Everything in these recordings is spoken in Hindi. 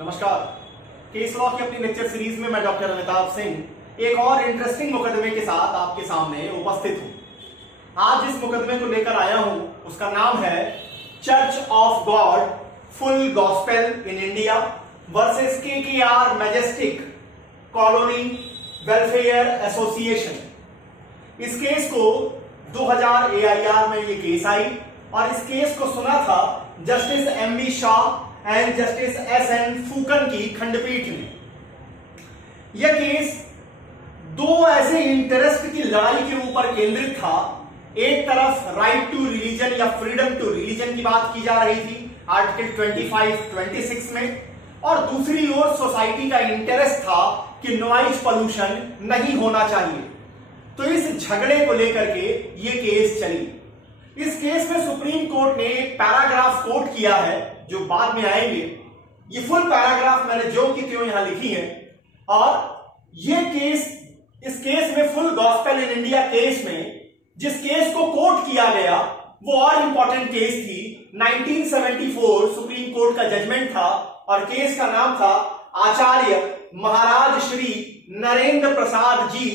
नमस्कार। केस लॉ की अपनी लेक्चर सीरीज में मैं डॉक्टर अमिताभ सिंह एक और इंटरेस्टिंग मुकदमे के साथ आपके सामने उपस्थित हूं। आज जिस मुकदमे को लेकर आया हूं उसका नाम है church of God full gospel in India versus KKR majestic colony welfare association. इस केस को 2000 AIR में ये केस आई और इस केस को सुना था justice MB Shah and justice SN फूकन की खंडपीठ ने। यह केस दो ऐसे इंटरेस्ट की लड़ाई के ऊपर केंद्रित था। एक तरफ राइट टू रिलीजन या फ्रीडम टू रिलीजन की बात की जा रही थी आर्टिकल 25-26 में, और दूसरी ओर सोसाइटी का इंटरेस्ट था कि नॉइज पोल्यूशन नहीं होना चाहिए। तो इस झगड़े को लेकर के यह केस चली। इस केस में सुप्रीम कोर्ट ने एक पैराग्राफ कोट किया है जो बाद में आएंगे। ये फुल पैराग्राफ मैंने जो की त्यों यहां लिखी है, और ये केस, इस केस में full gospel in India case में जिस केस को कोट किया गया वो और इंपॉर्टेंट केस थी। 1974 सुप्रीम कोर्ट का जजमेंट था और केस का नाम था आचार्य महाराज श्री नरेंद्र प्रसाद जी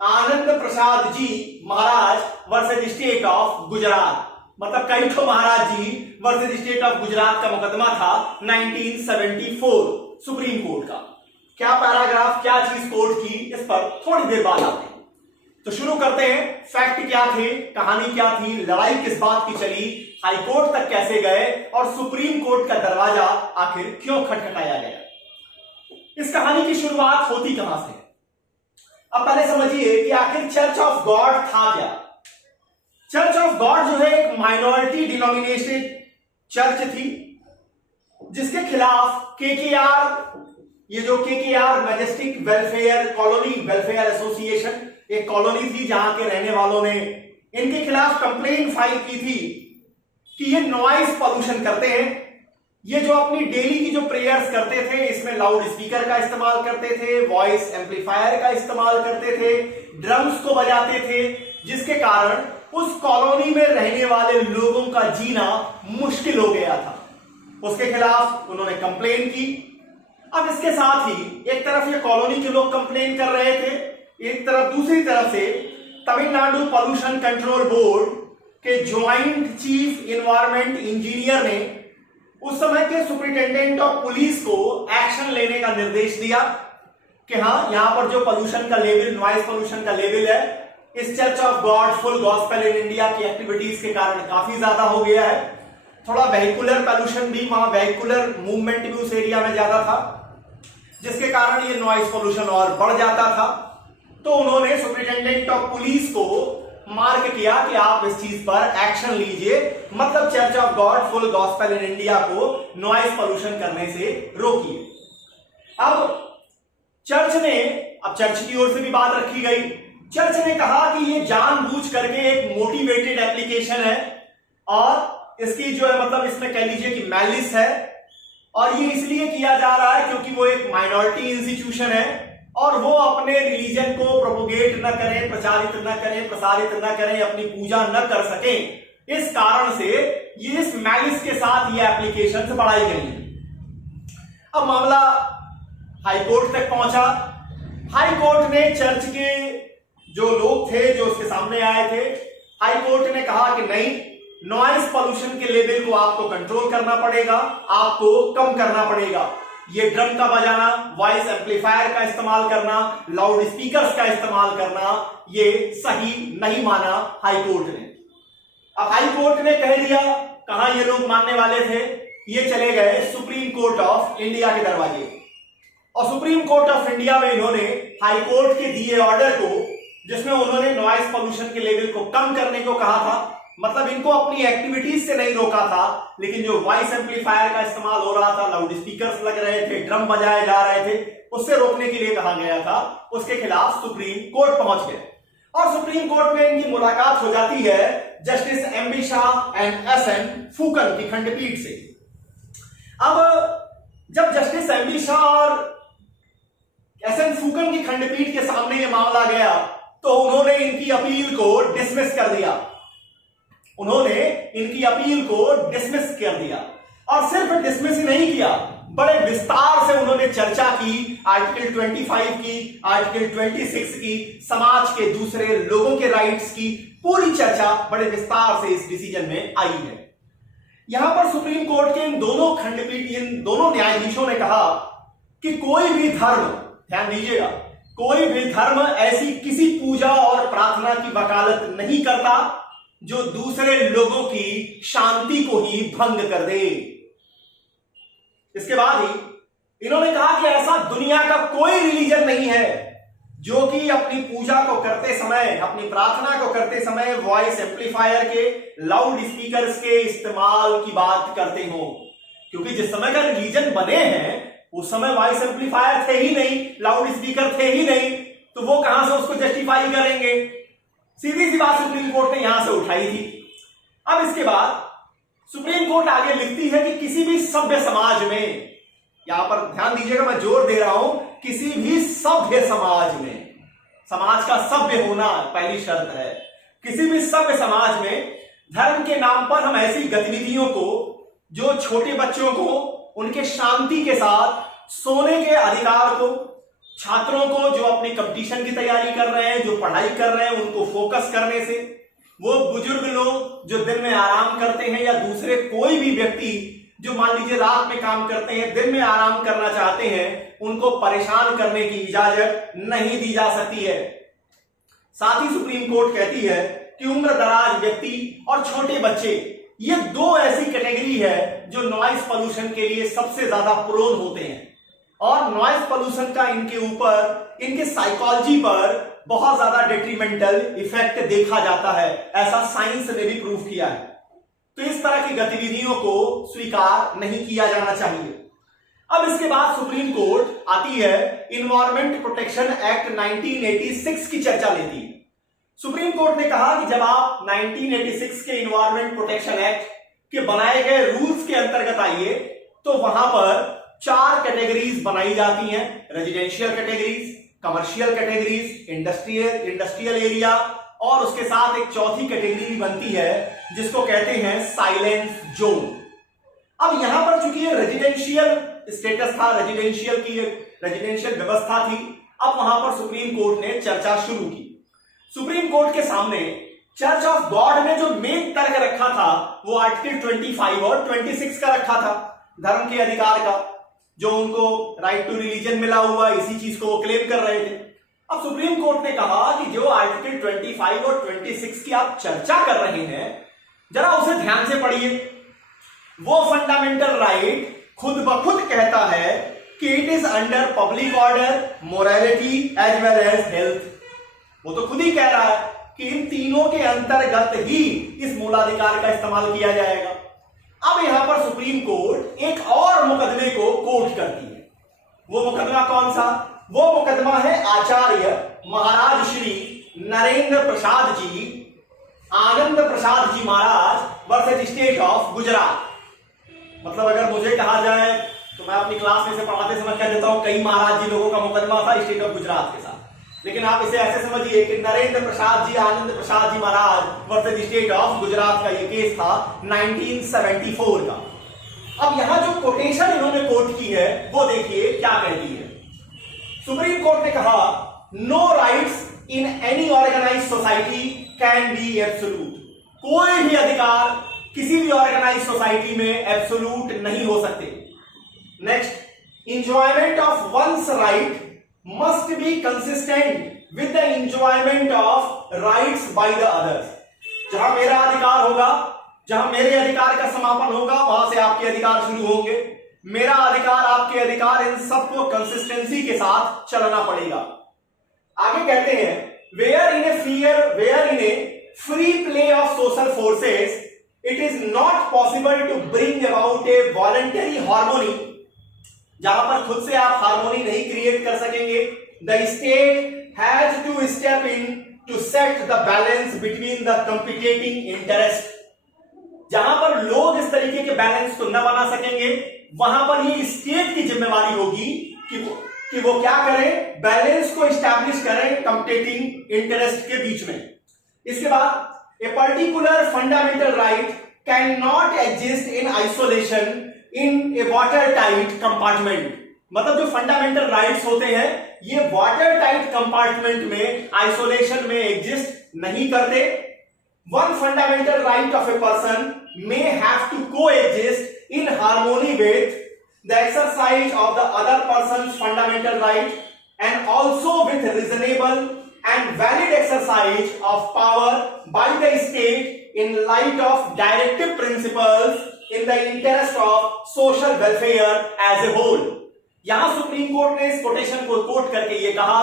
आनंद प्रसाद जी महाराज वर्सेस स्टेट ऑफ गुजरात। मतलब कई तो महाराज जी वर्सेस स्टेट ऑफ गुजरात का मुकदमा था 1974 सुप्रीम कोर्ट का। क्या पैराग्राफ, क्या चीज कोर्ट की, इस पर थोड़ी देर बाद आते हैं। तो शुरू करते हैं। फैक्ट क्या थे, कहानी क्या थी, लड़ाई किस बात की चली, हाई कोर्ट तक कैसे गए और सुप्रीम कोर्ट का दरवाजा आखिर क्यों खटखटाया गया। इस कहानी की शुरुआत होती कहां से। अब पहले समझिए कि आखिर चर्च ऑफ गॉड था क्या। चर्च ऑफ गॉड जो है एक माइनॉरिटी डिनोमिनेटेड चर्च थी जिसके खिलाफ KKR, ये जो KKR majestic welfare colony welfare association एक कॉलोनी थी जहां के रहने वालों ने इनके खिलाफ कंप्लेंट फाइल की थी कि ये नॉइज पोल्यूशन करते हैं। ये जो अपनी डेली की जो प्रेयर्स करते थे इसमें लाउड स्पीकर का इस्तेमाल करते थे, वॉइस एम्पलीफायर का इस्तेमाल करते थे, ड्रम्स को बजाते थे, जिसके कारण उस कॉलोनी में रहने वाले लोगों का जीना मुश्किल हो गया था। उसके खिलाफ उन्होंने कंप्लेन की। अब इसके साथ ही एक तरफ ये कॉलोनी के लोग कंप्लेन कर रहे थे, एक तरफ दूसरी तरफ से तमिलनाडु पोल्यूशन कंट्रोल बोर्ड के ज्वाइंट चीफ इन्वायरमेंट इंजीनियर ने उस समय के सुपरिटेंडेंट ऑफ पुलिस को एक्शन लेने का निर्देश दिया कि हाँ, यहां पर जो पोल्यूशन का लेवल, नॉइज पोल्यूशन का लेवल है इस church of God full gospel in India की एक्टिविटीज के कारण काफी ज्यादा हो गया है। थोड़ा वेहिकुलर पोल्यूशन भी, वहां वेहिकुलर मूवमेंट भी उस एरिया में ज्यादा था, जिसके कारण ये नॉइज पोल्यूशन और बढ़ जाता था। तो उन्होंने सुपरिटेंडेंट ऑफ पुलिस को मार्क किया कि आप इस चीज पर एक्शन लीजिए, मतलब church of God full gospel in India को नॉइज पोल्यूशन करने से रोकिए। अब चर्च की ओर से भी बात रखी गई। चर्च ने कहा कि ये जानबूझ करके एक मोटिवेटेड एप्लीकेशन है और इसकी जो है मतलब इसमें कह लीजिए कि मैलिस है, और ये इसलिए किया जा रहा है क्योंकि वो एक माइनॉरिटी इंस्टीट्यूशन है और वो अपने रिलीजन को प्रोपोगेट न करें, प्रचारित न करें, प्रसारित न करें, अपनी पूजा न कर सकें। इस कारण से ये इस मैलिस के साथ ये एप्लीकेशन बढ़ाई गई है। अब मामला हाई कोर्ट तक पहुंचा। हाई कोर्ट ने चर्च के जो लोग थे जो उसके सामने आए थे, हाई कोर्ट ने कहा कि नहीं, नॉइज पोल्यूशन के लेवल को आपको कंट्रोल करना पड़ेगा, आपको कम करना पड़ेगा। ये ड्रम का बजाना, वॉइस एम्पलीफायर का इस्तेमाल करना, लाउड स्पीकर्स का इस्तेमाल करना, ये सही नहीं माना हाई कोर्ट ने। अब हाई कोर्ट ने कह दिया, कहां ये लोग मानने वाले थे, ये चले गए सुप्रीम कोर्ट ऑफ इंडिया के दरवाजे, और सुप्रीम कोर्ट ऑफ इंडिया में इन्होंने हाई कोर्ट के दिए ऑर्डर को, जिसमें उन्होंने नॉइज पोल्यूशन के लेवल को कम करने को कहा था, मतलब इनको अपनी एक्टिविटीज से नहीं रोका था, लेकिन जो वॉइस एम्पलीफायर का इस्तेमाल हो रहा था, लाउड स्पीकर्स लग रहे थे, ड्रम बजाए जा रहे थे, उससे रोकने के लिए कहा गया था। उसके खिलाफ सुप्रीम कोर्ट पहुंच गए और सुप्रीम कोर्ट में इनकी मुलाकात हो जाती है justice MB Shah and SN फूकन की खंडपीठ से। अब जब जस्टिस MB शाह और SN फूकन की खंडपीठ के सामने यह मामला गया तो उन्होंने इनकी अपील को डिसमिस कर दिया। उन्होंने इनकी अपील को डिसमिस कर दिया और सिर्फ डिसमिस ही नहीं किया बड़े विस्तार से उन्होंने चर्चा की, आर्टिकल 25 की, आर्टिकल 26 की, समाज के दूसरे लोगों के राइट्स की पूरी चर्चा बड़े विस्तार से इस डिसीजन में आई है। यहां पर सुप्रीम कोर्ट के इन दोनों खंडपीठ, इन दोनों न्यायाधीशों ने कहा कि कोई भी धर्म, ध्यान दीजिएगा, कोई भी धर्म ऐसी किसी पूजा और प्रार्थना की वकालत नहीं करता जो दूसरे लोगों की शांति को ही भंग कर दे। इसके बाद ही इन्होंने कहा कि ऐसा दुनिया का कोई रिलीजन नहीं है जो कि अपनी पूजा को करते समय, अपनी प्रार्थना को करते समय वॉइस एम्पलीफायर के, लाउड स्पीकर्स के इस्तेमाल की बात करते हो। क्योंकि जिस समय का रिलीजन बने हैं उस समय वॉइस एम्पलीफायर थे ही नहीं, लाउड स्पीकर थे ही नहीं, तो वो कहां से उसको जस्टिफाई करेंगे। सीधी सी बात सुप्रीम कोर्ट ने यहां से उठाई थी। अब इसके बाद सुप्रीम कोर्ट आगे लिखती है कि किसी भी सभ्य समाज में, यहां पर ध्यान दीजिएगा, मैं जोर दे रहा हूं, किसी भी सभ्य समाज में, समाज का सभ्य होना पहली शर्त है, किसी भी सभ्य समाज में धर्म के नाम पर हम ऐसी गतिविधियों को जो छोटे बच्चों को उनके शांति के साथ सोने के अधिकार को, छात्रों को जो अपनी कंपटीशन की तैयारी कर रहे हैं, जो पढ़ाई कर रहे हैं, उनको फोकस करने से, वो बुजुर्ग लोग जो दिन में आराम करते हैं, या दूसरे कोई भी व्यक्ति जो मान लीजिए रात में काम करते हैं, दिन में आराम करना चाहते हैं, उनको परेशान करने की इजाजत नहीं दी जा सकती है। साथ ही सुप्रीम कोर्ट कहती है कि उम्र दराज व्यक्ति और छोटे बच्चे, ये दो ऐसी कैटेगरी है जो नॉइज पोल्यूशन के लिए सबसे ज्यादा प्रोन होते हैं, और नॉइज पोल्यूशन का इनके ऊपर, इनके साइकोलॉजी पर बहुत ज्यादा डेट्रीमेंटल इफेक्ट देखा जाता है, ऐसा साइंस ने भी प्रूव किया है। तो इस तरह की गतिविधियों को स्वीकार नहीं किया जाना चाहिए। अब इसके बाद सुप्रीम कोर्ट आती है, इन्वायरमेंट प्रोटेक्शन एक्ट 1986 की चर्चा लेती है। सुप्रीम कोर्ट ने कहा कि जब आप 1986 के इन्वायरमेंट प्रोटेक्शन एक्ट के बनाए गए रूल्स के अंतर्गत आइए, तो वहां पर 4 कैटेगरीज बनाई जाती हैं, residential categories, commercial categories, industrial area, और उसके साथ एक चौथी कैटेगरी बनती है जिसको कहते हैं साइलेंस जोन। अब यहां पर चूंकि ये रेजिडेंशियल स्टेटस था, रेजिडेंशियल व्यवस्था थी, अब वहां पर सुप्रीम कोर्ट ने चर्चा शुरू की। सुप्रीम कोर्ट के सामने चर्च ऑफ गॉड ने जो मेन तर्क रखा था वो आर्टिकल 25 और 26 का रखा था, धर्म के अधिकार का, जो उनको राइट टू रिलीजन मिला हुआ, इसी चीज को वो क्लेम कर रहे थे। अब सुप्रीम कोर्ट ने कहा कि जो आर्टिकल 25 और 26 की आप चर्चा कर रहे हैं, जरा उसे ध्यान से पढ़िए। वो फंडामेंटल राइट खुद ब खुद कहता है कि it is under public order, morality as well as health. वो तो खुद ही कह रहा है कि इन तीनों के अंतर्गत ही इस मूलाधिकार का इस्तेमाल किया जाएगा। अब यहां पर सुप्रीम कोर्ट एक और मुकदमे को कोर्ट करती है। वो मुकदमा कौन सा? वो मुकदमा है आचार्य महाराज श्री नरेंद्र प्रसाद जी, आनंद प्रसाद जी महाराज वर्सेस स्टेट ऑफ गुजरात। मतलब अगर मुझे कहा जाए तो मैं अपनी क्लास में से पढ़ाते समय कह देता हूं कई महाराज जी लोगों का मुकदमा था स्टेट ऑफ गुजरात के साथ, लेकिन आप इसे ऐसे समझिए कि नरेंद्र प्रसाद जी, आनंद प्रसाद जी महाराज वर्सेस स्टेट ऑफ गुजरात का ये केस था 1974 का। अब यहां जो कोटेशन इन्होंने कोट की है वो देखिए क्या कहती है। सुप्रीम कोर्ट ने कहा, no rights in any organised society can be absolute. कोई भी अधिकार किसी भी ऑर्गेनाइज्ड सोसाइटी में एब्सोल्यूट नहीं हो सकते। Next, enjoyment of one's right must be consistent with the enjoyment of rights by the others. जहां मेरा अधिकार होगा, जहां मेरे अधिकार का समापन होगा, वहां से आपके अधिकार शुरू होंगे। मेरा अधिकार, आपके अधिकार, इन सबको कंसिस्टेंसी के साथ चलना पड़ेगा। आगे कहते हैं, where in a free play of social forces, it is not possible to bring about a voluntary harmony. जहां पर खुद से आप हार्मोनी नहीं क्रिएट कर सकेंगे, the state has to step in to set the balance between the competing interest. जहां पर लोग इस तरीके के बैलेंस को न बना सकेंगे, वहां पर ये स्टेट की जिम्मेवारी होगी कि वो क्या करें, बैलेंस को स्टैब्लिश करें कंपीटिंग इंटरेस्ट के बीच में। इसके बाद, a particular fundamental right can not exist in isolation in A water tight compartment. मतलब जो फंडामेंटल राइट्स होते हैं ये वाटर टाइट कंपार्टमेंट में आइसोलेशन में एग्जिस्ट नहीं करते। One fundamental right of a person may have to coexist in harmony with the exercise of the other person's fundamental right and also with reasonable and valid exercise of power by the state in light of directive principles in the interest of social welfare as a whole। यहां सुप्रीम कोर्ट ने इस कोटेशन को कोट करके ये कहा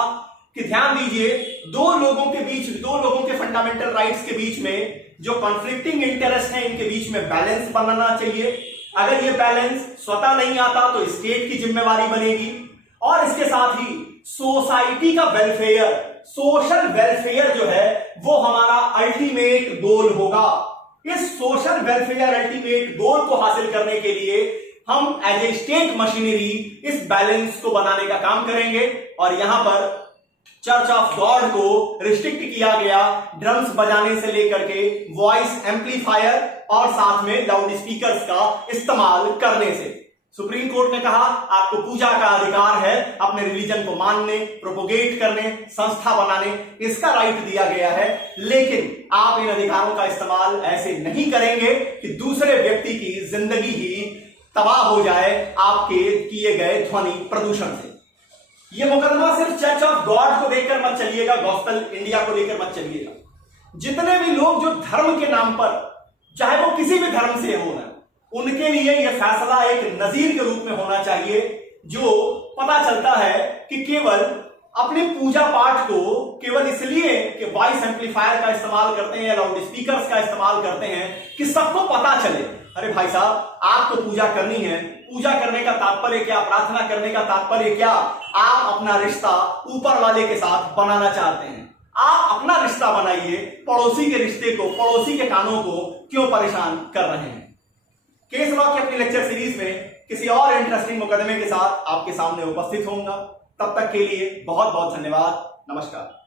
कि ध्यान दीजिए, दो लोगों के फंडामेंटल राइट्स के बीच में जो कॉन्फ्लिक्टिंग इंटरेस्ट है इनके बीच में बैलेंस बनना चाहिए। अगर ये बैलेंस स्वतः नहीं आता तो स्टेट की जिम्मेवारी बनेगी और इसके साथ ही सोसाइटी का वेलफेयर, सोशल वेलफेयर जो है वो हमारा अल्टीमेट गोल होगा। इस सोशल वेलफेयर अल्टीमेट गोल को हासिल करने के लिए हम एज ए स्टेट मशीनरी इस बैलेंस को बनाने का काम करेंगे। और यहां पर चर्च ऑफ गॉड को रिस्ट्रिक्ट किया गया ड्रम्स बजाने से लेकर के वॉइस एम्पलीफायर और साथ में लाउड स्पीकर्स का इस्तेमाल करने से। सुप्रीम कोर्ट ने कहा आपको पूजा का अधिकार है, अपने रिलीजन को मानने, प्रोपोगेट करने, संस्था बनाने, इसका राइट दिया गया है, लेकिन आप इन अधिकारों का इस्तेमाल ऐसे नहीं करेंगे कि दूसरे व्यक्ति की जिंदगी ही तबाह हो जाए आपके किए गए ध्वनि प्रदूषण से। ये मुकदमा सिर्फ चर्च ऑफ गॉड को देखकर मत चलिएगा, गॉस्पेल इंडिया को लेकर मत चलिएगा। जितने भी लोग जो धर्म के नाम पर, चाहे वो किसी भी धर्म से हो ना, उनके लिए यह फैसला एक नजीर के रूप में होना चाहिए, जो पता चलता है कि केवल अपने पूजा पाठ को केवल इसलिए कि वॉइस एम्पलीफायर का इस्तेमाल करते हैं या लाउड स्पीकर्स का इस्तेमाल करते हैं कि सबको पता चले, अरे भाई साहब आपको पूजा करनी है, पूजा करने का तात्पर्य क्या, प्रार्थना करने का तात्पर्य क्या, आप अपना रिश्ता ऊपर वाले के साथ बनाना चाहते हैं, आप अपना रिश्ता बनाइए, पड़ोसी के रिश्ते को, पड़ोसी के कानों को क्यों परेशान कर रहे हैं। केस लॉ की अपनी लेक्चर सीरीज में किसी और इंटरेस्टिंग मुकदमे के साथ आपके सामने उपस्थित होऊंगा। तब तक के लिए बहुत बहुत धन्यवाद। नमस्कार।